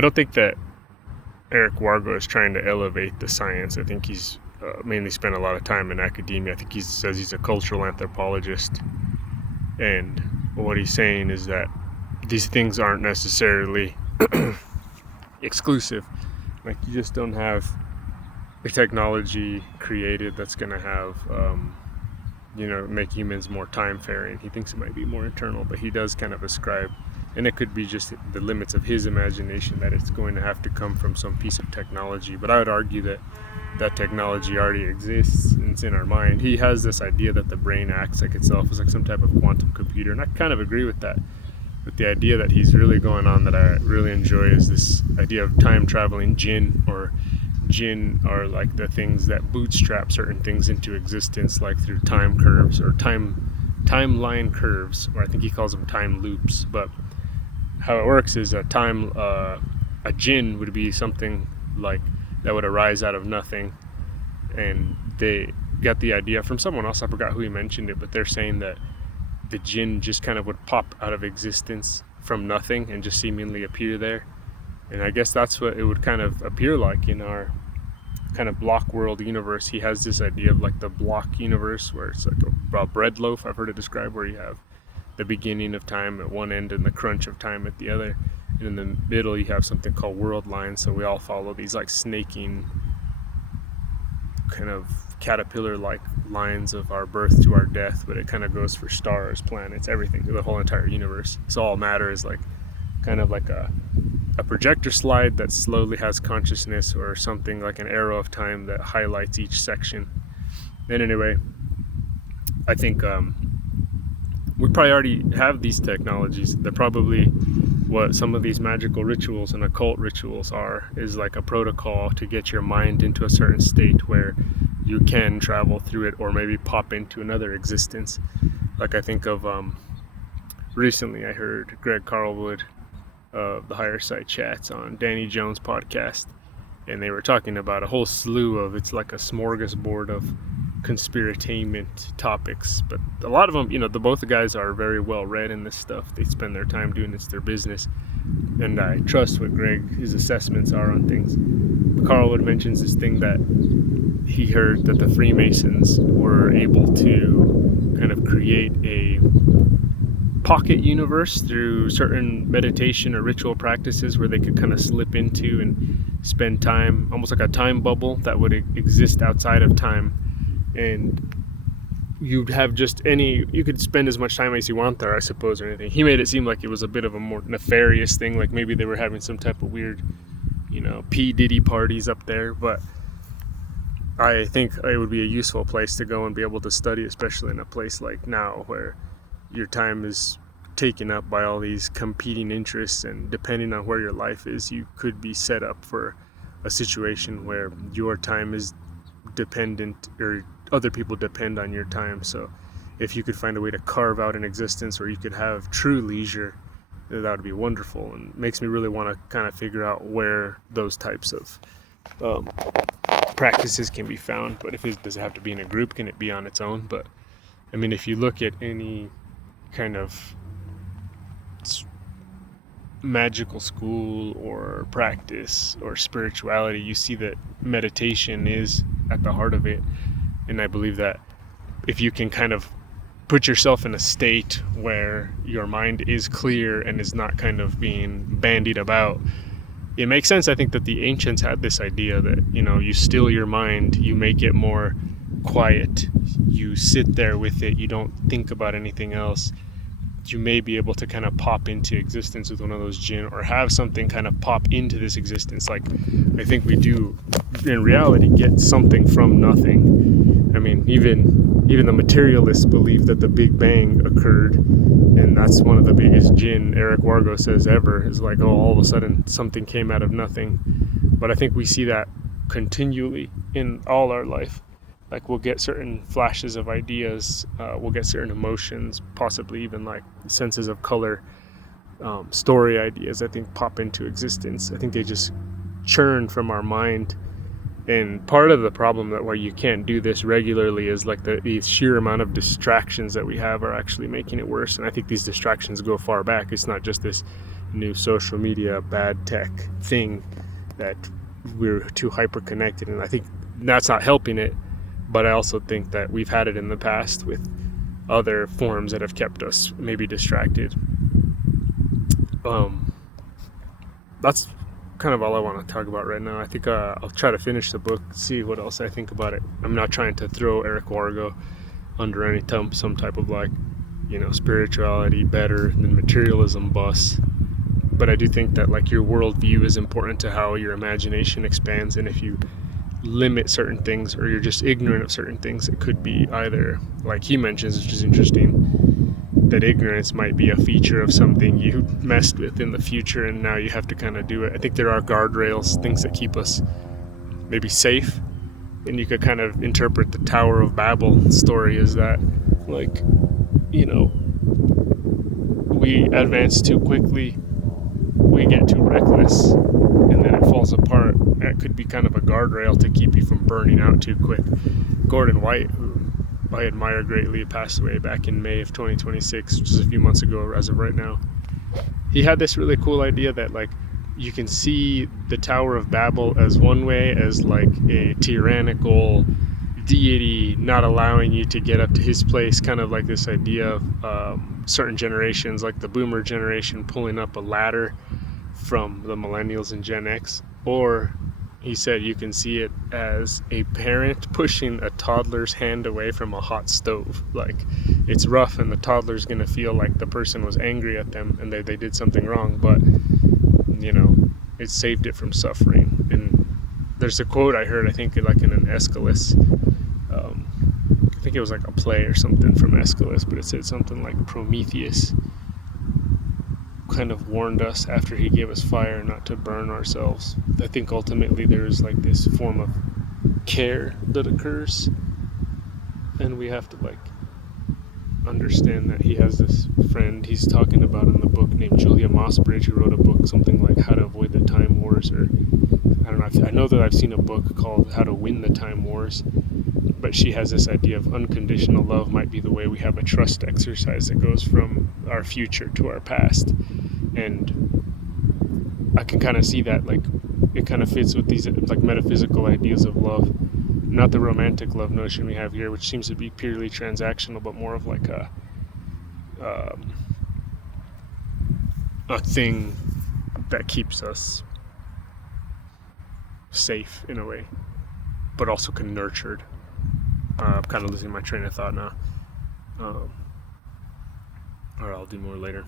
I don't think that Eric Wargo is trying to elevate the science. I think he's mainly spent a lot of time in academia. I think he says he's a cultural anthropologist, and what he's saying is that these things aren't necessarily exclusive. Like, you just don't have a technology created that's going to have make humans more time-faring. He thinks it might be more internal, but he does kind of ascribe, and it could be just the limits of his imagination, that it's going to have to come from some piece of technology. But I would argue that that technology already exists and it's in our mind. He has this idea that the brain acts like itself, is like some type of quantum computer, and I kind of agree with that. But the idea that he's really going on that I really enjoy is this idea of time traveling jinn, or jinn are like the things that bootstrap certain things into existence, like through time curves or timeline curves, or I think he calls them time loops. But how it works is a jinn would be something like that would arise out of nothing, and they got the idea from someone else. I forgot who he mentioned it, but they're saying that the jinn just kind of would pop out of existence from nothing and just seemingly appear there. And I guess that's what it would kind of appear like in our kind of block world universe. He has this idea of like the block universe, where it's like a bread loaf, I've heard it described, where you have the beginning of time at one end and the crunch of time at the other, and in the middle you have something called world lines. So we all follow these like snaking kind of caterpillar like lines of our birth to our death, but it kind of goes for stars, planets, everything, the whole entire universe. So all matter is like kind of like a projector slide that slowly has consciousness, or something like an arrow of time that highlights each section. And anyway, I think we probably already have these technologies. They're probably what some of these magical rituals and occult rituals are, is like a protocol to get your mind into a certain state where you can travel through it, or maybe pop into another existence. Like, I think of recently I heard Greg Carlwood of the Higher Side Chats on Danny Jones' podcast, and they were talking about a whole slew of, it's like a smorgasbord of conspiratainment topics, but a lot of them, both the guys are very well read in this stuff. They spend their time doing it's their business, and I trust what his assessments are on things. Carlwood mentions this thing that he heard, that the Freemasons were able to kind of create a pocket universe through certain meditation or ritual practices, where they could kind of slip into and spend time, almost like a time bubble that would exist outside of time, and you'd have you could spend as much time as you want there, I suppose, or anything. He made it seem like it was a bit of a more nefarious thing, like maybe they were having some type of weird, P. Diddy parties up there. But I think it would be a useful place to go and be able to study, especially in a place like now, where your time is taken up by all these competing interests, and depending on where your life is, you could be set up for a situation where your time is dependent, or other people depend on your time. So if you could find a way to carve out an existence where you could have true leisure, that would be wonderful, and makes me really want to kind of figure out where those types of practices can be found. But does it have to be in a group? Can it be on its own? But I mean, if you look at any kind of magical school or practice or spirituality, you see that meditation is at the heart of it. And I believe that if you can kind of put yourself in a state where your mind is clear and is not kind of being bandied about, it makes sense. I think that the ancients had this idea that, you still your mind, you make it more quiet, you sit there with it, you don't think about anything else. You may be able to kind of pop into existence with one of those jinn, or have something kind of pop into this existence. Like, I think we do in reality get something from nothing. I mean, even the materialists believe that the Big Bang occurred, and that's one of the biggest jinn Eric Wargo says ever, is like, all of a sudden something came out of nothing. But I think we see that continually in all our life. Like, we'll get certain flashes of ideas, we'll get certain emotions, possibly even like senses of color, story ideas, I think, pop into existence. I think they just churn from our mind. And part of the problem that why you can't do this regularly is like the sheer amount of distractions that we have are actually making it worse. And I think these distractions go far back. It's not just this new social media bad tech thing that we're too hyper connected, and I think that's not helping it. But I also think that we've had it in the past with other forms that have kept us maybe distracted. That's kind of all I want to talk about right now. I think I'll try to finish the book, see what else I think about it. I'm not trying to throw Eric Wargo under any some type of like, spirituality better than materialism bus. But I do think that like your worldview is important to how your imagination expands, and if you limit certain things or you're just ignorant of certain things, it could be either, like he mentions, which is interesting, that ignorance might be a feature of something you messed with in the future and now you have to kind of do it. I think there are guardrails, things that keep us maybe safe, and you could kind of interpret the Tower of Babel story as that, like, we advance too quickly, we get too reckless, and then it falls apart. That could be kind of a guardrail to keep you from burning out too quick. Gordon White, who I admire greatly, passed away back in May of 2026, which is a few months ago as of right now. He had this really cool idea that like you can see the Tower of Babel as one way, as like a tyrannical deity not allowing you to get up to his place, kind of like this idea of certain generations, like the boomer generation, pulling up a ladder from the millennials and Gen X. Or he said you can see it as a parent pushing a toddler's hand away from a hot stove. Like, it's rough and the toddler's gonna feel like the person was angry at them and they did something wrong, but it saved it from suffering. And there's a quote I heard, I think like in an Aeschylus, I think it was like a play or something from Aeschylus, but it said something like Prometheus kind of warned us after he gave us fire not to burn ourselves. I think ultimately there is like this form of care that occurs, and we have to like understand that he has this friend he's talking about in the book named Julia Mossbridge, who wrote a book something like How to Avoid the Time Wars, or I don't know, I know that I've seen a book called How to Win the Time Wars, but she has this idea of unconditional love might be the way we have a trust exercise that goes from our future to our past. And I can kind of see that, like, it kind of fits with these like metaphysical ideas of love, not the romantic love notion we have here, which seems to be purely transactional, but more of like a thing that keeps us safe in a way, but also can nurtured. I'm kind of losing my train of thought now. Or I'll do more later.